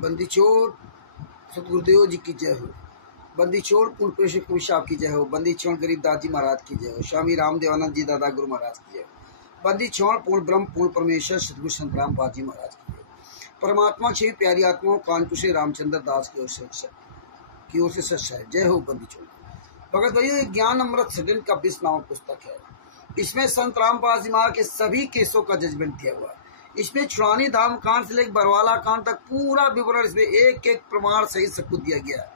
बंदी छोड़ सतगुरुदेव जी की जय हो। बंदी छोड़ पूर्ण प्रेषक कवि साहब की जय हो। बंदी छोड़ गरीब दास जी महाराज की जय हो। स्वामी रामदेवानंद जी दादा गुरु महाराज की जय हो। बंदी छोड़ पूर्ण ब्रह्म पूर्ण परमेश्वर सतगुरु संत रामपाल जी महाराज की जय हो। परमात्मा छवि प्यारी आत्माओं कानपुर से रामचंद्र दास की ओर से सच है। जय हो बंदी छोड़। भगत भाइयों, ज्ञान अमृत सदन का 20 नामक पुस्तक है। इसमें संत रामपाल जी महाराज के सभी केसों का जजमेंट दिया हुआ है। इसमें छुड़ानी धाम कांड से लेकर बरवाला कांड तक पूरा विवरण इसमें एक एक प्रमाण सहित सब कुछ दिया गया है।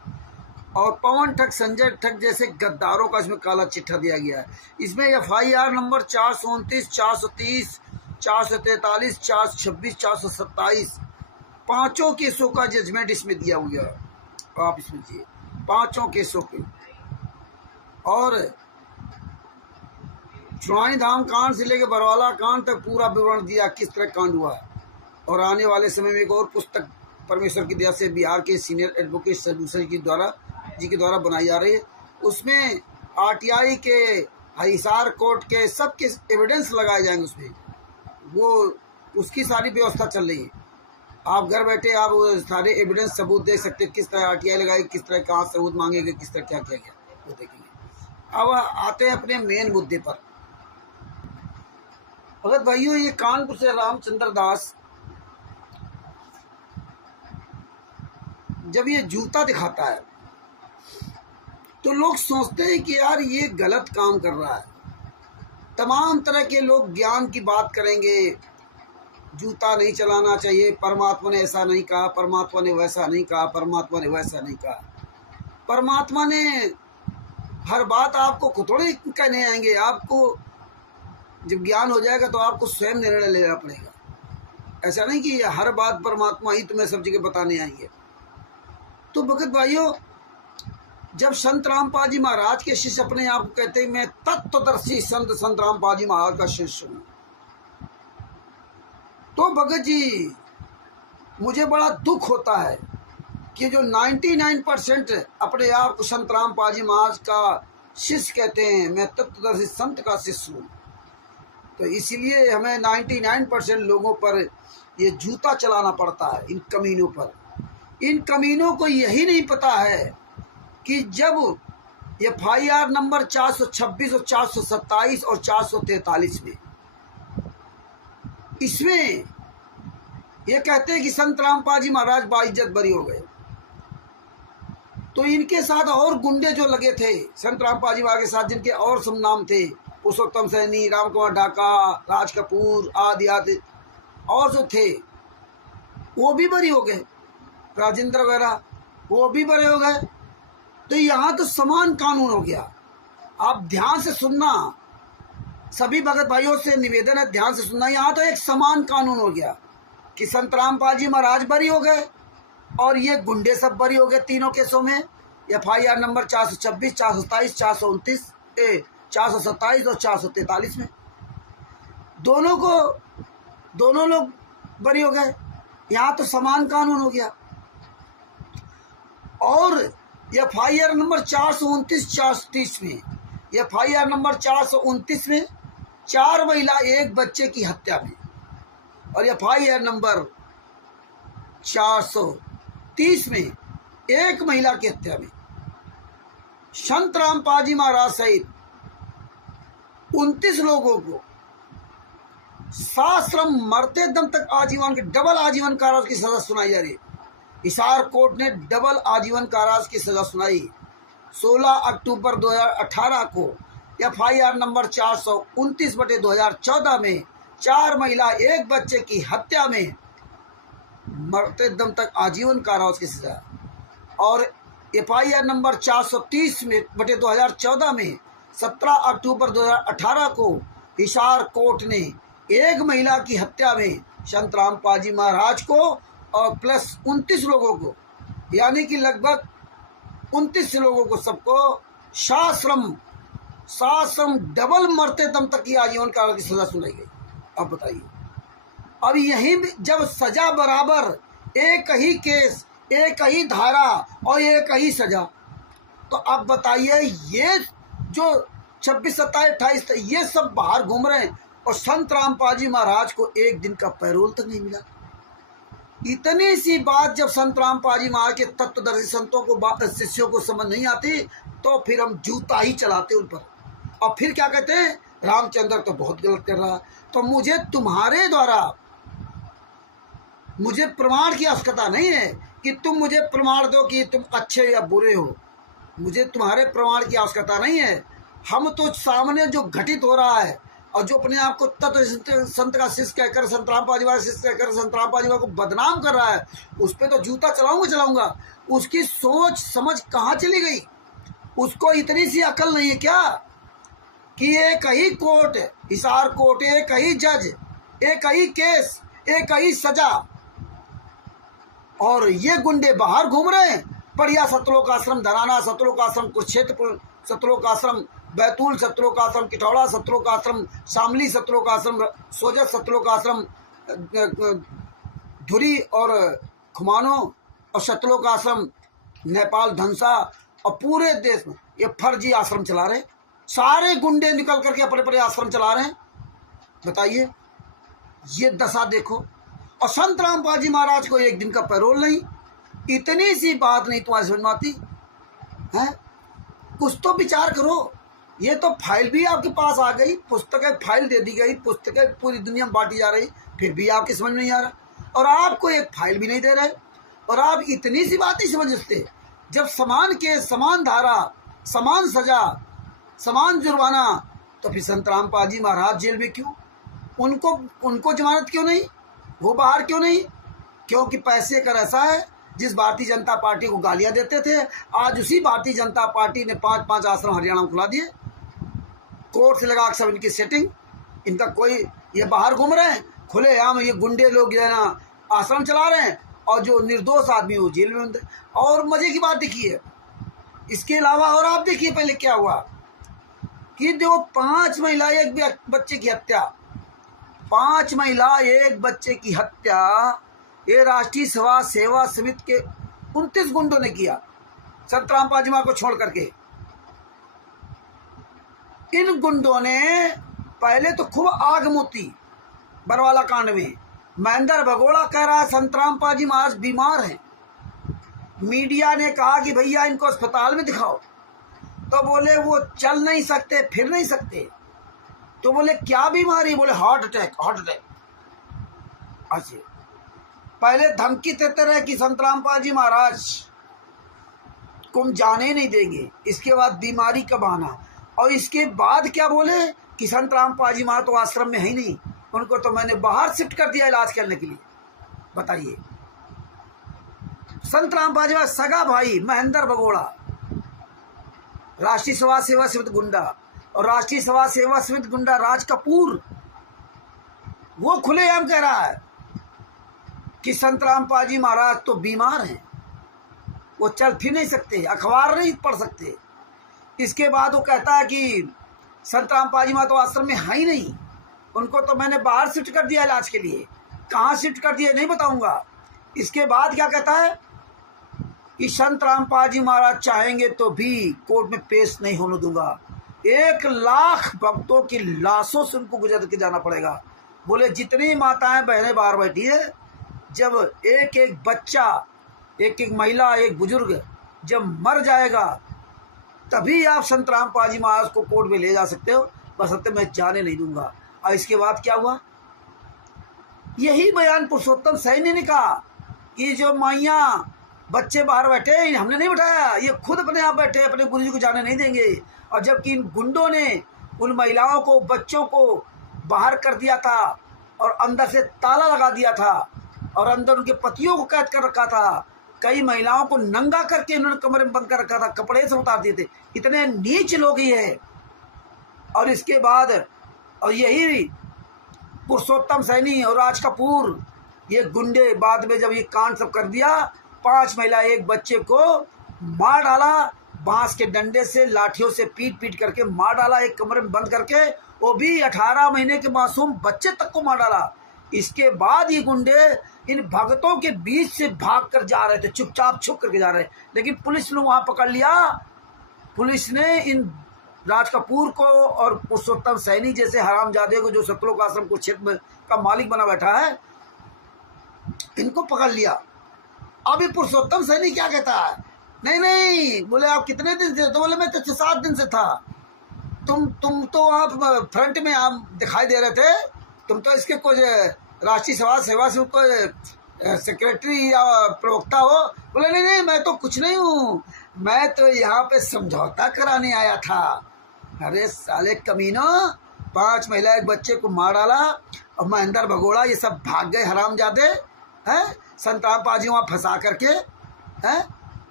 और पवन ठग संजय ठग जैसे गद्दारों का इसमें काला चिट्ठा दिया गया है। इसमें FIR नंबर 429, 430, 443, 426, 427 पांचों केसों का जजमेंट इसमें दिया हुआ है। आप इसमें देखिए पांचों केसों पे। और छुड़ानी धाम कांड से लेकर बरवाला कांड तक पूरा विवरण दिया किस तरह कांड हुआ है। और आने वाले समय में एक और पुस्तक परमेश्वर की दया से बिहार के सीनियर एडवोकेट सदूसर जी के द्वारा बनाई जा रही है। उसमें RTI के हिसार कोर्ट के सबके एविडेंस लगाए जाएंगे। उसमें वो उसकी सारी व्यवस्था चल रही है। आप घर बैठे आप सारे एविडेंस सबूत देख सकते हैं, किस तरह RTI लगाएगी, किस तरह कहाँ सबूत मांगेगा, किस तरह क्या किया गया वो देखेंगे। अब आते हैं अपने मेन मुद्दे पर। भगत भाइयों, ये कानपुर से रामचंद्र दास जब ये जूता दिखाता है तो लोग सोचते हैं कि यार ये गलत काम कर रहा है। तमाम तरह के लोग ज्ञान की बात करेंगे, जूता नहीं चलाना चाहिए, परमात्मा ने ऐसा नहीं कहा, परमात्मा ने वैसा नहीं कहा, परमात्मा ने वैसा नहीं कहा। परमात्मा ने हर बात आपको थोड़े कहने आएंगे। आपको जब ज्ञान हो जाएगा तो आपको स्वयं निर्णय लेना पड़ेगा। ऐसा नहीं कि हर बात परमात्मा ही तुम्हें सब जगह बताने आएंगे। तो भगत भाइयों, जब संत रामपाल जी महाराज के शिष्य अपने आप को कहते हैं मैं तत्वदर्शी संत रामपाल जी महाराज का शिष्य हूं, तो भगत जी मुझे बड़ा दुख होता है कि जो 99% अपने आप को संत रामपाल जी महाराज का शिष्य कहते हैं, मैं तत्वदर्शी संत का शिष्य हूँ। तो इसीलिए हमें 99% लोगों पर ये जूता चलाना पड़ता है। इन कमीनों पर, इन कमीनों को यही नहीं पता है कि जब FIR नंबर 426 और 427 और 443 में इसमें ये कहते हैं कि संत रामपाल जी महाराज बाइज्जत बरी हो गए, तो इनके साथ और गुंडे जो लगे थे संत रामपाल जी महाराज के साथ, जिनके और सब नाम थे, पुरुषोत्तम सैनी, राम कुमार ढाका, राज कपूर आदि आदि और जो थे वो भी बरी हो गए, राजेंद्र वगैरह वो भी बरे हो गए। तो यहाँ तो समान कानून हो गया। आप ध्यान से सुनना, सभी भगत भाइयों से निवेदन है, ध्यान से सुनना। यहाँ तो एक समान कानून हो गया कि संत रामपाल जी महाराज बरी हो गए और ये गुंडे सब बरी हो गए तीनों केसों में। FIR नंबर 426, 427, 429, 427 और 443 में दोनों लोग बरी हो गए। यहाँ तो समान कानून हो गया। और FIR नंबर 429, 430 में, FIR नंबर 429 में 4 महिला 1 बच्चे की हत्या में, और FIR नंबर 430 में 1 महिला की हत्या में संत रामपाल जी महाराज सहित 29 लोगों को साश्रम मरते दम तक आजीवन के डबल आजीवन कारावास की सजा सुनाई जा रही है। हिसार कोर्ट ने डबल आजीवन कारावास की सजा सुनाई। 16 अक्टूबर 2018 को FIR नंबर 429/2014 में 4 महिला 1 बच्चे की हत्या में मरते दम तक आजीवन कारावास की सजा। और FIR नंबर 430/2014 में 17 अक्टूबर 2018 को हिसार कोर्ट ने 1 महिला की हत्या में संत रामपाल जी महाराज को और प्लस 29 लोगों को, यानी कि लगभग 29 लोगों को सबको साश्रम डबल मरते दम तक की आजीवन कारावास की सजा सुनाई गई। अब बताइए, अब यही जब सजा बराबर, एक ही केस, एक ही धारा और एक ही सजा, तो अब बताइए ये जो 26, 27, 28 ये सब बाहर घूम रहे हैं और संत रामपाल जी महाराज को एक दिन का पैरोल तक नहीं मिला। इतनी सी बात जब संत रामपाल जी महाराज के तत्वदर्शी संतों को शिष्यों को समझ नहीं आती तो फिर हम जूता ही चलाते उन पर। और फिर क्या कहते हैं, रामचंद्र तो बहुत गलत कर रहा। तो मुझे तुम्हारे द्वारा मुझे प्रमाण की आवश्यकता नहीं है कि तुम मुझे प्रमाण दो कि तुम अच्छे या बुरे हो। मुझे तुम्हारे प्रमाण की आवश्यकता नहीं है। हम तो सामने जो घटित हो रहा है और जो अपने आप को तत्व संत का शिष्य कहकर, संत रामपाल जी महाराज शिष्य कहकर संत रामपाल जी महाराज को बदनाम कर रहा है, उस पर तो जूता चलाऊंगा। उसकी सोच समझ कहाँ चली गई? उसको इतनी सी अकल नहीं है क्या कि एक ही कोर्ट, हिसार कोर्ट, एक ही जज, एक ही केस, एक ही सजा, और ये गुंडे बाहर घूम रहे हैं। बढ़िया सतलोक आश्रम धराना, सतलोक आश्रम कुरुक्षेत्र, सतलोक आश्रम बैतूल, सतलोक आश्रम किठौड़ा, सतलोक आश्रम शामली, सतलोक आश्रम सोजत, सतलोक आश्रम धुरी और खुमानो, और सतलोक आश्रम नेपाल धनसा, और पूरे देश में ये फर्जी आश्रम चला रहे। सारे गुंडे निकल करके अपने अपने आश्रम चला रहे हैं। बताइए, ये दशा देखो। और संत रामपाल जी महाराज को एक दिन का पैरोल नहीं। इतनी सी बात नहीं तुम्हारी समझ में आती है? कुछ तो विचार करो। ये तो फाइल भी आपके पास आ गई, पुस्तकें फाइल दे दी गई, पुस्तकें पूरी दुनिया में बांटी जा रही, फिर भी आपकी समझ में नहीं आ रहा। और आपको एक फाइल भी नहीं दे रहे, और आप इतनी सी बात नहीं समझते। जब समान केस, समान धारा, समान सजा, समान जुर्माना, तो फिर संत रामपाल जी महाराज जेल में क्यों? उनको जमानत क्यों नहीं? वो बाहर क्यों नहीं? क्योंकि पैसे का ऐसा है। जिस भारतीय जनता पार्टी को गालियां देते थे, आज उसी भारतीय जनता पार्टी ने 5-5 आश्रम हरियाणा में खुला दिए। कोर्ट से लगा सब इनकी सेटिंग। इनका कोई, ये बाहर घूम रहे हैं खुलेआम, ये गुंडे लोग जो है ना आश्रम चला रहे हैं, और जो निर्दोष आदमी वो जेल में। और मजे की बात देखिए, इसके अलावा और आप देखिए पहले क्या हुआ कि जो 5 महिला एक बच्चे की हत्या, 5 महिला एक बच्चे की हत्या ये राष्ट्रीय सेवा समिति के 29 गुंडों ने किया, संत रामपाल जी महाराज को छोड़ करके। इन गुंडों ने पहले तो खूब आग मोती बरवाला कांड में। महेंद्र भगोड़ा कह रहा है संत रामपाल जी महाराज बीमार हैं। मीडिया ने कहा कि भैया इनको अस्पताल में दिखाओ, तो बोले वो चल नहीं सकते, फिर नहीं सकते। तो बोले क्या बीमारी? बोले हार्ट अटैक। अच्छा, पहले धमकी देते रहे कि संत रामपाल जी महाराज को हम जाने नहीं देंगे, इसके बाद बीमारी का बहाना, और इसके बाद क्या बोले कि संत रामपाल जी महाराज तो आश्रम में है ही नहीं, उनको तो मैंने बाहर शिफ्ट कर दिया इलाज करने के लिए। बताइए, संत रामपाल जी महाराज सगा भाई महेंद्र भगोड़ा, राष्ट्रीय सेवा समिति गुंडा, और राष्ट्रीय सेवा समिति गुंडा राज कपूर, वो खुलेआम कह रहा है कि संत रामपाल जी महाराज तो बीमार हैं, वो चल फिर नहीं सकते, अखबार नहीं पढ़ सकते। इसके बाद वो कहता है कि संत रामपाल जी महाराज तो आश्रम में है ही नहीं, उनको तो मैंने बाहर शिफ्ट कर दिया इलाज के लिए। कहाँ शिफ्ट कर दिया नहीं बताऊंगा। इसके बाद क्या कहता है कि संत रामपाल जी महाराज चाहेंगे तो भी कोर्ट में पेश नहीं होने दूंगा, 1 लाख भक्तों की लाशों से उनको गुजर के जाना पड़ेगा। बोले जितनी माताएं बहनें बाहर बैठी है, जब एक एक बच्चा, एक एक महिला, एक बुजुर्ग जब मर जाएगा, तभी आप संत रामपाल जी महाराज को कोर्ट में ले जा सकते हो, बस मैं जाने नहीं दूंगा। और इसके बाद क्या हुआ? यही बयान पुरुषोत्तम सैनी ने कहा कि जो माइयाँ बच्चे बाहर बैठे, हमने नहीं बैठाया, ये खुद अपने आप बैठे, अपने गुरु जी को जाने नहीं देंगे। और जबकि इन गुंडों ने उन महिलाओं को, बच्चों को बाहर कर दिया था, और अंदर से ताला लगा दिया था, और अंदर उनके पतियों को कैद कर रखा था। कई महिलाओं को नंगा करके उन्होंने कमरे में बंद कर रखा था, कपड़े से उतार दिए थे। इतने नीच लोग ही है। और इसके बाद, और यही पुरुषोत्तम सैनी और राज कपूर, ये गुंडे बाद में जब ये कांड सब कर दिया, 5 महिला एक बच्चे को मार डाला, बांस के डंडे से, लाठियों से पीट करके मार डाला, एक कमरे में बंद करके, वो भी 18 महीने के मासूम बच्चे तक को मार डाला। इसके बाद ये गुंडे इन भक्तों के बीच से भाग कर जा रहे थे, चुपचाप छुप करके जा रहे, लेकिन पुलिस ने वहां पकड़ लिया। पुलिस ने इन राज कपूर को और पुरुषोत्तम सैनी जैसे हरामजादे को, जो सतलोक आश्रम को क्षेत्र का मालिक बना बैठा है, इनको पकड़ लिया। अब ये पुरुषोत्तम सैनी क्या कहता है, नहीं नहीं, बोले आप कितने दिन से, तो बोले मैं तो 6-7 दिन से था। तुम तो आप फ्रंट में आप दिखाई दे रहे थे, तुम तो इसके कुछ राष्ट्रीय समाज सेवा से कोई सेक्रेटरी या प्रवक्ता हो। बोले नहीं नहीं, मैं तो कुछ नहीं हूँ, मैं तो यहाँ पे समझौता कराने आया था। अरे साले कमीनों, 5 महिला एक बच्चे को मार डाला और महेंद्र भगोड़ा ये सब भाग गए हरामजादे हैं, संतराम पाजी वहाँ फंसा करके हैं,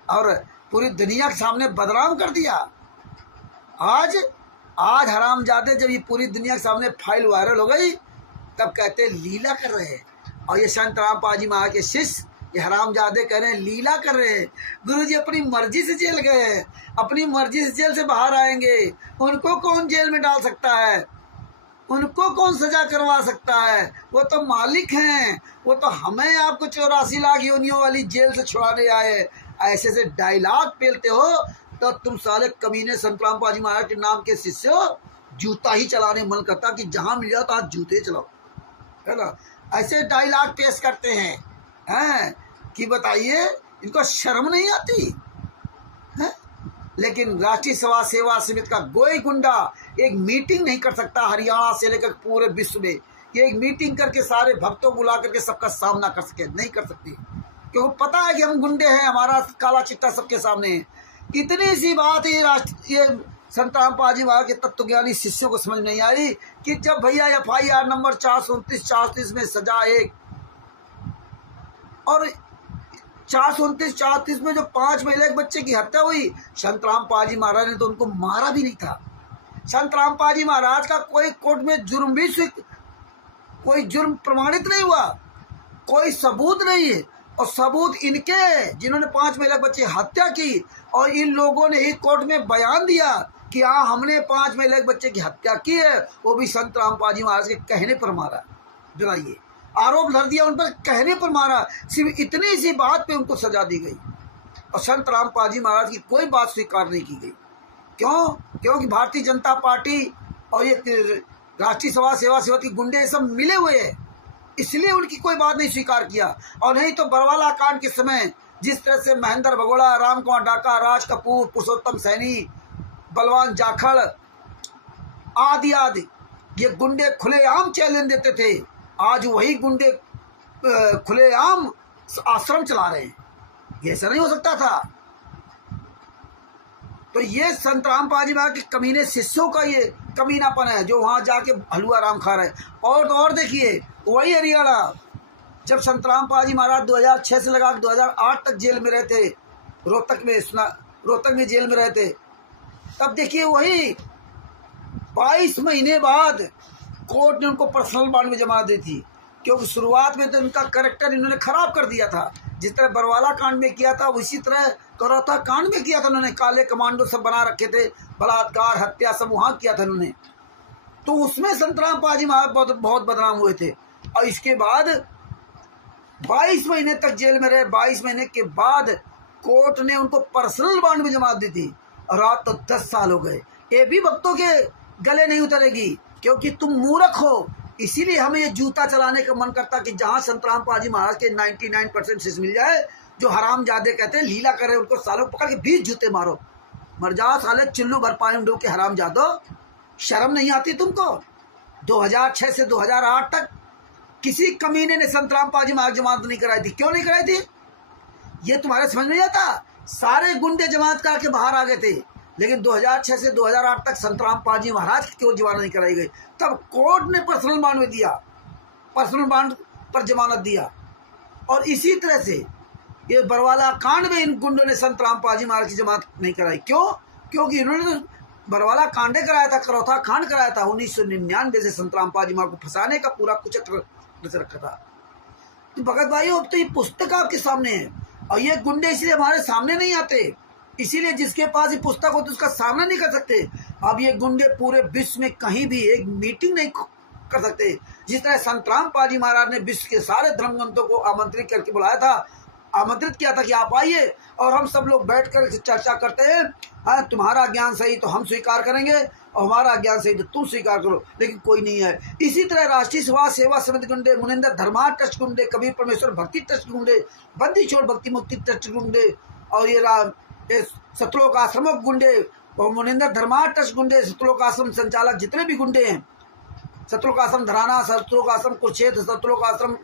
और पूरी दुनिया के सामने बदनाम कर दिया। आज हरामजादे जब ये पूरी दुनिया के सामने फाइल वायरल हो गई, तब कहते लीला कर रहे हैं। और ये संतराम पाजी महाराज के शिष्य ये हरामजादे कह रहे हैं लीला कर रहे हैं। गुरुजी अपनी मर्जी से जेल गए हैं, अपनी मर्जी से जेल से बाहर आएंगे, उनको कौन जेल में डाल सकता है, उनको कौन सजा करवा सकता है, वो तो मालिक हैं। वो तो हमें आपको 84 लाख योनियों वाली जेल से छुड़ाने आए। ऐसे से डायलॉग पेलते हो तो तुम साले कमीने संतराम पाजी महाराज के नाम के शिष्य हो। जूता ही चलाने मन करता कि जहां मिल जाओ तो आज जूते चलाओ, है ना। ऐसे डायलॉग पेश करते हैं कि बताइए इनको शर्म नहीं आती है। लेकिन राष्ट्रीय समाज सेवा समिति का कोई गुंडा एक मीटिंग नहीं कर सकता हरियाणा से लेकर पूरे विश्व में। ये एक मीटिंग करके सारे भक्तों बुला करके सबका सामना कर सके, नहीं कर सकती, क्योंकि पता है कि हम गुंडे हैं, हमारा काला चिट्टा सबके सामने है। इतनी सी बात ये संतराम पाजी महाराज के तत्वज्ञानी शिष्यों को समझ नहीं आई कि जब भैया FIR नंबर 429-430 में सजा एक, और 429-430 में जो 5 महिला एक बच्चे की हत्या हुई, संतराम पाजी महाराज ने तो उनको मारा भी नहीं था। संतराम पाजी महाराज का कोई कोर्ट में जुर्म भी कोई जुर्म प्रमाणित नहीं हुआ, कोई सबूत नहीं है। और सबूत इनके जिन्होंने 5 महिला बच्चे हत्या की, और इन लोगों ने ही कोर्ट में बयान दिया कि हाँ हमने 5 महिला बच्चे की हत्या की है, वो भी संतराम पाजी महाराज के कहने पर मारा। जलाइए, आरोप धर दिया उन पर, कहने पर मारा। सिर्फ इतनी सी बात पे उनको सजा दी गई, और संतराम पाजी महाराज की कोई बात स्वीकार नहीं की गई। क्यों? क्योंकि भारतीय जनता पार्टी और ये राष्ट्रीय समाज सेवा समिति के गुंडे सब मिले हुए हैं, इसलिए उनकी कोई बात नहीं स्वीकार किया। और नहीं तो बरवाला कांड के समय जिस तरह से महेंद्र भगोड़ा, राम कुमार डाका, राज कपूर, पुरुषोत्तम सैनी, बलवान जाखड़ आदि आदि ये गुंडे खुलेआम चैलेंज देते थे, आज वही गुंडे खुलेआम आश्रम चला रहे हैं। ये ऐसा नहीं हो सकता था। तो ये संतराम पाजी महाराज के कमीने शिष्यों का ये कमीनापन है जो वहां जाके हलवा राम खा रहे हैं। और तो और देखिए, वही हरियाणा जब संतराम पाजी महाराज 2006 से लगा 2008 तक जेल में रहते, रोहतक में जेल में रहते, तब देखिए वही 22 महीने बाद कोर्ट ने उनको पर्सनल बॉन्ड में जमा दी थी। क्योंकि शुरुआत में तो इनका कैरेक्टर इन्होंने खराब कर दिया था, जिस तरह बरवाला कांड में किया था उसी तरह करौता कांड में किया था। उन्होंने काले कमांडो सब बना रखे थे, बलात्कार, हत्या सब वहां किया था उन्होंने। तो उसमें संतराम पाजी महाराज बहुत बदनाम हुए थे। और इसके बाद 22 महीने तक जेल में रहे। 22 महीने के बाद कोर्ट ने उनको पर्सनल बॉन्ड में जमा दी थी, और आज तो 10 साल हो गए। ये भी भक्तों के गले नहीं उतरेगी, क्योंकि तुम मूर्ख हो। इसीलिए हमें ये जूता चलाने का मन करता कि जहां संतराम पाजी महाराज के 99% शिष्य मिल जाए, जो हरामजादे कहते हैं लीला कर रहे हैं, उनको सालों पकड़ के 20 जूते मारो। मर जाओ साले चिल्लू भर पाए डो के हरामजादो, शर्म नहीं आती तुमको? 2006 से 2008 तक किसी कमीने ने संतराम पाजी महाराज जमानत नहीं कराई थी। क्यों नहीं कराई थी? ये तुम्हारे समझ नहीं आता। सारे गुंडे जमानत करा के बाहर आ गए थे, लेकिन 2006 से 2008 तक संतराम पाजी महाराज की क्यों जमानत नहीं कराई गई? तब कोर्ट ने पर्सनल बॉन्ड में दिया, पर्सनल बॉन्ड पर जमानत दिया। और इसी तरह से ये बरवाला कांड में इन गुंडों ने संतराम पाजी महाराज की जमानत नहीं कराई। क्यों? क्योंकि इन्होंने बरवाला कांडे कराया था, करौथा कांड कराया था। 1999 से संतराम पाजी महाराज को फंसाने का पूरा कुचक्र रखा था। तो भगत भाई, अब तो ये पुस्तक आपके सामने है, और ये गुंडे इसलिए हमारे सामने नहीं आते, इसीलिए जिसके पास ये पुस्तक हो तो उसका सामना नहीं कर सकते। अब ये गुंडे पूरे विश्व में कहीं भी एक मीटिंग नहीं कर सकते। जिस तरह संतराम पाजी महाराज ने विश्व के सारे धर्मग्रंथों को आमंत्रित करके बुलाया था, आमंत्रित किया था कि आप आइए और हम सब लोग बैठकर चर्चा करते हैं, तुम्हारा ज्ञान सही तो हम स्वीकार करेंगे, और हमारा अज्ञान सही तो तुम स्वीकार करो, लेकिन कोई नहीं है। इसी तरह राष्ट्रीय समाज सेवा समिति गुंडे, मुनिंदर धर्मार्थ ट्रस्ट गुंडे, कबीर परमेश्वर भक्ति ट्रस्ट गुंडे, बंदी छोड़ भक्ति मुक्ति ट्रस्ट गुंडे, और ये सतलोक आश्रमों गुंडे और मुनिंदर धर्मार्थ ट्रस्ट गुंडे, सतलोक आश्रम संचालक जितने भी गुंडे हैं, सतलोक आश्रम धराना, सतलोक आश्रम कुरुक्षेत्र, सतलोक आश्रम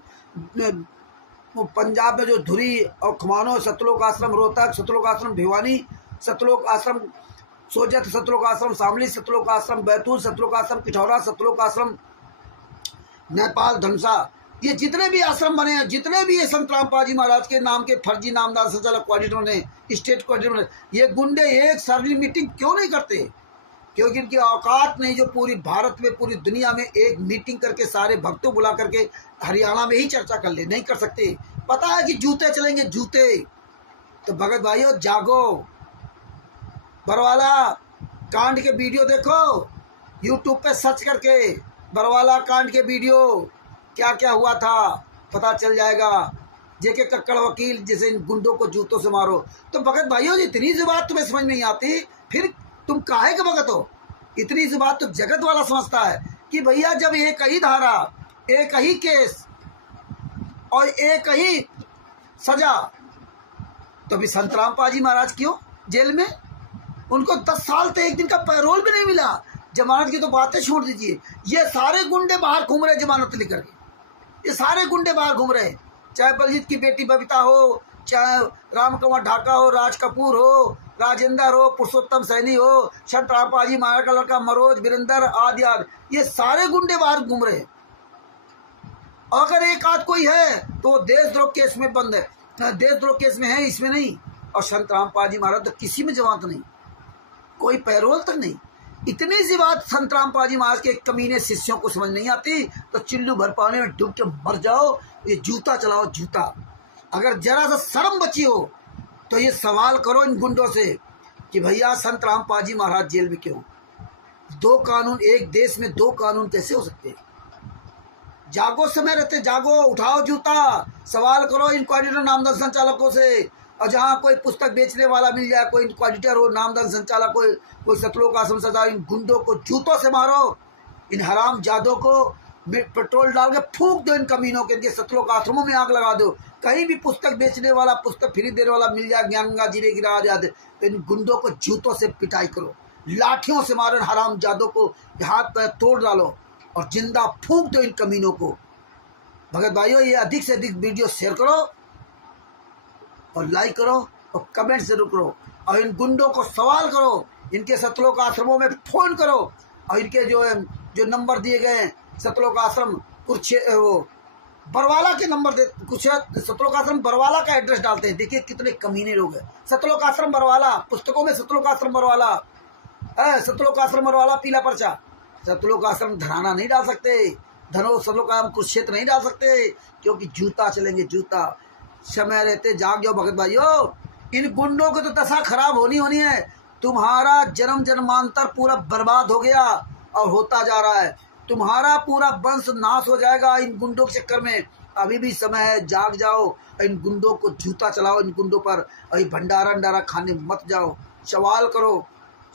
पंजाब में जो धुरी और खमानो, सतलोक आश्रम रोहतक, सतलोक आश्रम भिवानी, सतलोक आश्रम सोजत, सतलोक आश्रम शामली, सतलोक आश्रम बैतूल, सतलोक आश्रम पिठौरा, सतलोक आश्रम नेपाल धनसा, ये जितने भी आश्रम बने हैं, जितने भी ये संत रामपाल जी महाराज के नाम के फर्जी नामदार संचालक कोऑर्डिनेटरों ने, स्टेट कोऑर्डिनेटर ने, ये गुंडे एक सार्वजनिक मीटिंग क्यों नहीं करते? क्योंकि इनकी औकात नहीं जो पूरी भारत में, पूरी दुनिया में एक मीटिंग करके सारे भक्तों बुला करके हरियाणा में ही चर्चा कर ले, नहीं कर सकते। पता है कि जूते चलेंगे, जूते। तो भगत भाइयों जागो, बरवाला कांड के वीडियो देखो, यूट्यूब पे सर्च करके बरवाला कांड के वीडियो क्या क्या हुआ था पता चल जाएगा। जेके कक्कड़ वकील जैसे इन गुंडों को जूतों से मारो। तो भगत भाइयों इतनी सी बात तुम्हें समझ नहीं आती, फिर तुम काहे के भगत हो? इतनी सी बात तो जगत वाला समझता है कि भैया जब एक ही धारा, एक ही केस और एक ही सजा, तो अभी संत रामपाल जी महाराज क्यों जेल में? उनको 10 साल से एक दिन का पैरोल भी नहीं मिला। जमानत की तो बातें छोड़ दीजिए, ये सारे गुंडे बाहर घूम रहे जमानत लेकर के, ये सारे गुंडे बाहर घूम रहे, चाहे बलजीत की बेटी बबीता हो, चाहे राम कुमार ढाका हो, राज कपूर हो, राजेंद्र हो, पुरुषोत्तम सैनी हो, संत रामपाल जी महाराज का लड़का मनोज वीरेंद्र आदि, ये सारे गुंडे बाहर घूम रहे। अगर एक आध कोई है तो देशद्रोह केस में बंद है, देशद्रोह केस में है, इसमें नहीं। और संत रामपाल जी महाराज तो किसी में जमानत नहीं, कोई पैरोल तक नहीं। इतनी सी बात संत रामपाल जी महाराज के कमीने शिष्यों को समझ नहीं आती, तो चिल्लू भर पानी में डूब के मर जाओ। ये जूता चलाओ, जूता। अगर जरा सा शर्म बची हो तो ये सवाल करो इन गुंडों से कि भैया संत रामपाल जी महाराज जेल में क्यों? 2 कानून, एक देश में 2 कानून कैसे हो सकते हैं? जागो, समय रहते जागो, उठाओ जूता, सवाल करो इन कोऑर्डिनेटर नामदार संचालकों से। और जहाँ कोई पुस्तक बेचने वाला मिल जाए, कोई कोऑर्डिनेटर हो, नामदार संचालक, कोई सतलोक आश्रम संचालक, इन गुंडों को जूतों से मारो, इन हराम जादों को पेट्रोल डाल के फूंक दो, इन कमीनों के, इनके सतलोक आश्रमों में आग लगा दो। कहीं भी पुस्तक बेचने वाला, पुस्तक फ्री देने वाला मिल जाए, ज्ञान गंगा जीरे गिरा जाते, तो इन गुंडों को जूतों से पिटाई करो, लाठियों से मारो, हराम जादों को हाथ पैर तोड़ डालो और जिंदा फूंक दो इन कमीनों को। भगत भाइयों, ये अधिक से अधिक वीडियो शेयर करो और लाइक करो और कमेंट जरूर करो, और इन गुंडों को सवाल करो, इनके सतलोक आश्रमों में फोन करो, और इनके जो नंबर दिए गए हैं, सतलोक आश्रम कुरुक्षेत्र, वो बरवाला के नंबर दे, कुछ सतलोक आश्रम बरवाला का एड्रेस डालते हैं। देखिए कितने कमीने लोग हैं। सतलोक आश्रम बरवाला, पुस्तकों में सतलोक आश्रम बरवाला है, सतलोक आश्रम बरवाला पीला पर्चा। सतलोक आश्रम धराना नहीं डाल सकते, धनो सतलोक आश्रम कुरुक्षेत्र नहीं डाल सकते, क्योंकि जूता चलेंगे, जूता। समय रहते जाग जाओ भगत भाइयों, इन गुंडों की तो दशा खराब होनी है। तुम्हारा जन्म जन्मांतर पूरा बर्बाद हो गया और होता जा रहा है, तुम्हारा पूरा वंश नाश हो जाएगा इन गुंडों के चक्कर में। अभी भी समय है, जाग जाओ, इन गुंडों को जूता चलाओ, इन गुंडों पर अभी भंडारा खाने मत जाओ, सवाल करो।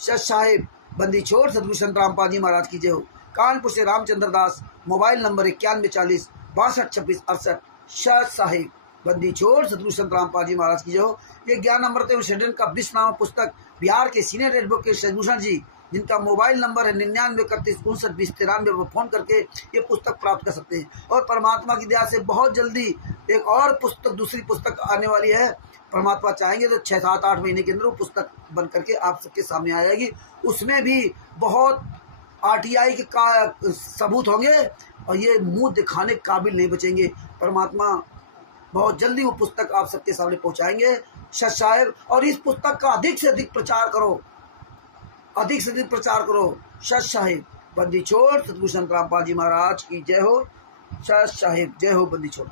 सच साहिब बंदी छोड़ सतगुरु संत रामपाल जी महाराज की जय हो। कानपुर से रामचंद्र दास, मोबाइल नंबर 9140 62 26 68। सच साहिब बंदी छोड़ सतगुरु संत रामपाल जी महाराज की जय हो। ये ज्ञान अमृत एवं षड्यंत्र का विश्वनाम पुस्तक बिहार के सीनियर एडवोकेट शशिभूषण जी, जिनका मोबाइल नंबर है 99 31 59 20 93 पर फोन करके ये पुस्तक प्राप्त कर सकते हैं। और परमात्मा की दया से बहुत जल्दी एक और पुस्तक, दूसरी पुस्तक आने वाली है। परमात्मा चाहेंगे तो 6 7 8 महीने के अंदर वो पुस्तक बन करके आप सबके सामने आ जाएगी। उसमें भी बहुत RTI के सबूत होंगे और ये मुंह दिखाने के काबिल नहीं बचेंगे। परमात्मा बहुत जल्दी वो पुस्तक आप सबके सामने पहुंचाएंगे। सच साहिब, और इस पुस्तक का अधिक से अधिक प्रचार करो, अधिक से अधिक प्रचार करो। सच साहिब बंदी छोड़ सतगुरु संत रामपाल जी महाराज की जय हो। सच साहिब जय हो। बंदी छोड़।